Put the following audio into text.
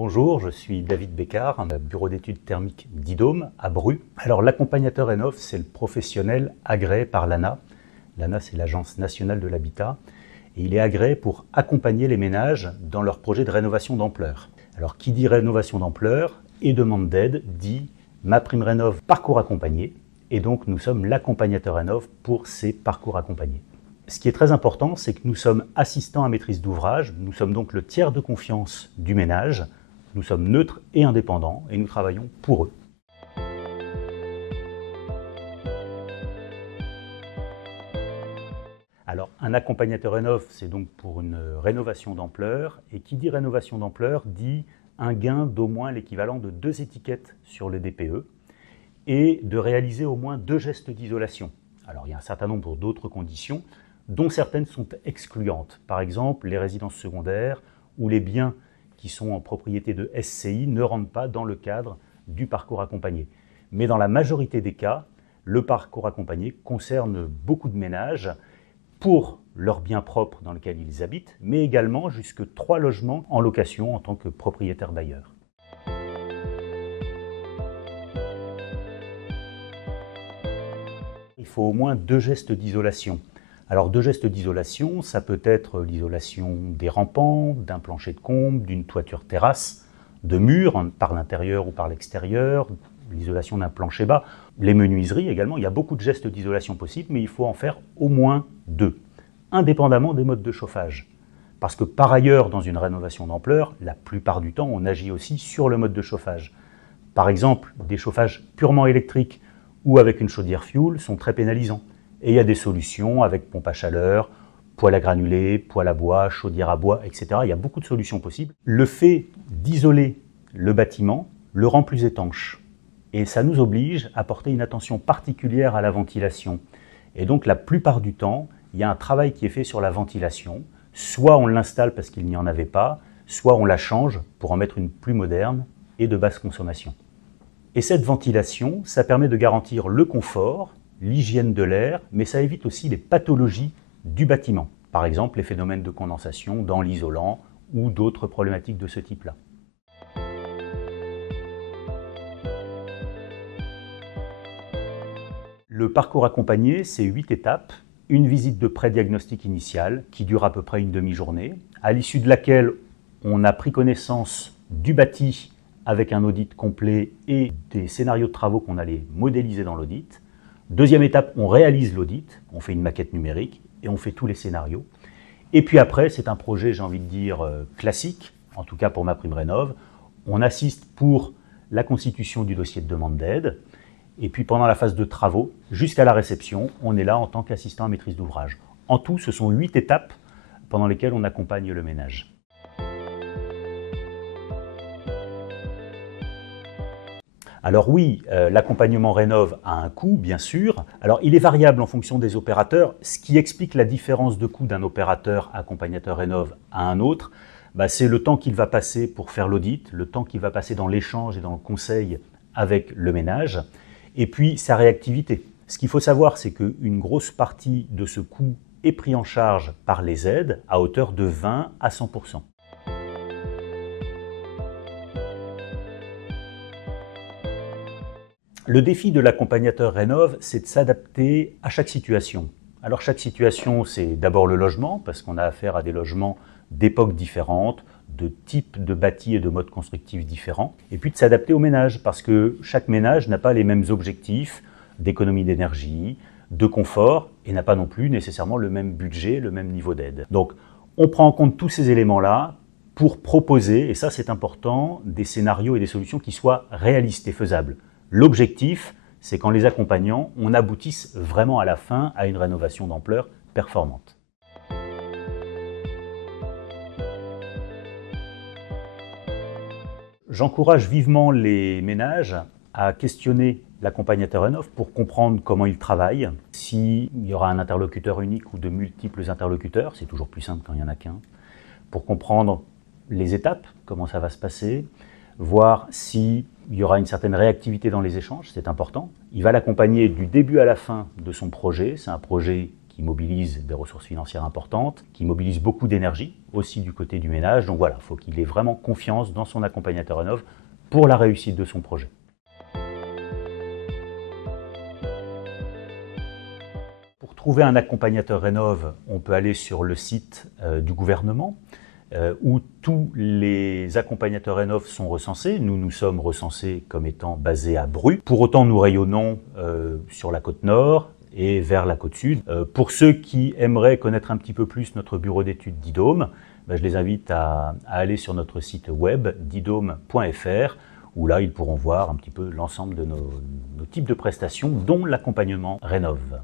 Bonjour, je suis David Bécard, bureau d'études thermiques d'IDOM à Bru. Alors l'accompagnateur Rénov', c'est le professionnel agréé par l'ANA. L'ANA, c'est l'Agence nationale de l'habitat. Et il est agréé pour accompagner les ménages dans leurs projets de rénovation d'ampleur. Alors qui dit rénovation d'ampleur et demande d'aide dit MaPrimeRénov' parcours accompagné. Et donc nous sommes l'accompagnateur Rénov' pour ces parcours accompagnés. Ce qui est très important, c'est que nous sommes assistants à maîtrise d'ouvrage, nous sommes donc le tiers de confiance du ménage, nous sommes neutres et indépendants et nous travaillons pour eux. Alors, un accompagnateur Rénov', c'est donc pour une rénovation d'ampleur, et qui dit rénovation d'ampleur dit un gain d'au moins l'équivalent de 2 étiquettes sur le DPE et de réaliser au moins 2 gestes d'isolation. Alors, il y a un certain nombre d'autres conditions, dont certaines sont excluantes. Par exemple, les résidences secondaires ou les biens qui sont en propriété de SCI ne rentrent pas dans le cadre du parcours accompagné. Mais dans la majorité des cas, le parcours accompagné concerne beaucoup de ménages pour leurs biens propres dans lesquels ils habitent, mais également jusque 3 logements en location en tant que propriétaire bailleur. Il faut au moins 2 gestes d'isolation. Alors 2 gestes d'isolation, ça peut être l'isolation des rampants, d'un plancher de comble, d'une toiture terrasse, de murs par l'intérieur ou par l'extérieur, l'isolation d'un plancher bas, les menuiseries également. Il y a beaucoup de gestes d'isolation possibles, mais il faut en faire au moins 2, indépendamment des modes de chauffage. Parce que par ailleurs, dans une rénovation d'ampleur, la plupart du temps, on agit aussi sur le mode de chauffage. Par exemple, des chauffages purement électriques ou avec une chaudière fioul sont très pénalisants. Et il y a des solutions avec pompe à chaleur, poêle à granulés, poêle à bois, chaudière à bois, etc. Il y a beaucoup de solutions possibles. Le fait d'isoler le bâtiment le rend plus étanche. Et ça nous oblige à porter une attention particulière à la ventilation. Et donc la plupart du temps, il y a un travail qui est fait sur la ventilation. Soit on l'installe parce qu'il n'y en avait pas, soit on la change pour en mettre une plus moderne et de basse consommation. Et cette ventilation, ça permet de garantir le confort, l'hygiène de l'air, mais ça évite aussi les pathologies du bâtiment. Par exemple, les phénomènes de condensation dans l'isolant ou d'autres problématiques de ce type-là. Le parcours accompagné, c'est 8 étapes. Une visite de pré-diagnostic initial qui dure à peu près une demi-journée, à l'issue de laquelle on a pris connaissance du bâti avec un audit complet et des scénarios de travaux qu'on allait modéliser dans l'audit. Deuxième étape, on réalise l'audit, on fait une maquette numérique et on fait tous les scénarios. Et puis après, c'est un projet, j'ai envie de dire, classique, en tout cas pour MaPrimeRénov'. On assiste pour la constitution du dossier de demande d'aide. Et puis pendant la phase de travaux, jusqu'à la réception, on est là en tant qu'assistant à maîtrise d'ouvrage. En tout, ce sont 8 étapes pendant lesquelles on accompagne le ménage. Alors oui, l'accompagnement Rénov' a un coût, bien sûr. Alors il est variable en fonction des opérateurs. Ce qui explique la différence de coût d'un opérateur accompagnateur Rénov' à un autre, c'est le temps qu'il va passer pour faire l'audit, le temps qu'il va passer dans l'échange et dans le conseil avec le ménage, et puis sa réactivité. Ce qu'il faut savoir, c'est qu'une grosse partie de ce coût est pris en charge par les aides à hauteur de 20 à 100%. Le défi de l'accompagnateur Rénov', c'est de s'adapter à chaque situation. Alors chaque situation, c'est d'abord le logement, parce qu'on a affaire à des logements d'époques différentes, de types de bâtis et de modes constructifs différents. Et puis de s'adapter au ménage, parce que chaque ménage n'a pas les mêmes objectifs d'économie d'énergie, de confort, et n'a pas non plus nécessairement le même budget, le même niveau d'aide. Donc on prend en compte tous ces éléments-là pour proposer, et ça c'est important, des scénarios et des solutions qui soient réalistes et faisables. L'objectif, c'est qu'en les accompagnant, on aboutisse vraiment à la fin à une rénovation d'ampleur performante. J'encourage vivement les ménages à questionner l'accompagnateur Rénov' pour comprendre comment il travaille, s'il y aura un interlocuteur unique ou de multiples interlocuteurs, c'est toujours plus simple quand il n'y en a qu'un, pour comprendre les étapes, comment ça va se passer, voir s'il y aura une certaine réactivité dans les échanges, c'est important. Il va l'accompagner du début à la fin de son projet, c'est un projet qui mobilise des ressources financières importantes, qui mobilise beaucoup d'énergie, aussi du côté du ménage. Donc voilà, il faut qu'il ait vraiment confiance dans son accompagnateur Rénov pour la réussite de son projet. Pour trouver un accompagnateur Rénov, on peut aller sur le site du gouvernement, où tous les accompagnateurs Rénov sont recensés. Nous sommes recensés comme étant basés à Bru. Pour autant, nous rayonnons sur la côte nord et vers la côte sud. Pour ceux qui aimeraient connaître un petit peu plus notre bureau d'études d'IDOM, je les invite à aller sur notre site web didome.fr, où là, ils pourront voir un petit peu l'ensemble de nos types de prestations, dont l'accompagnement Rénov.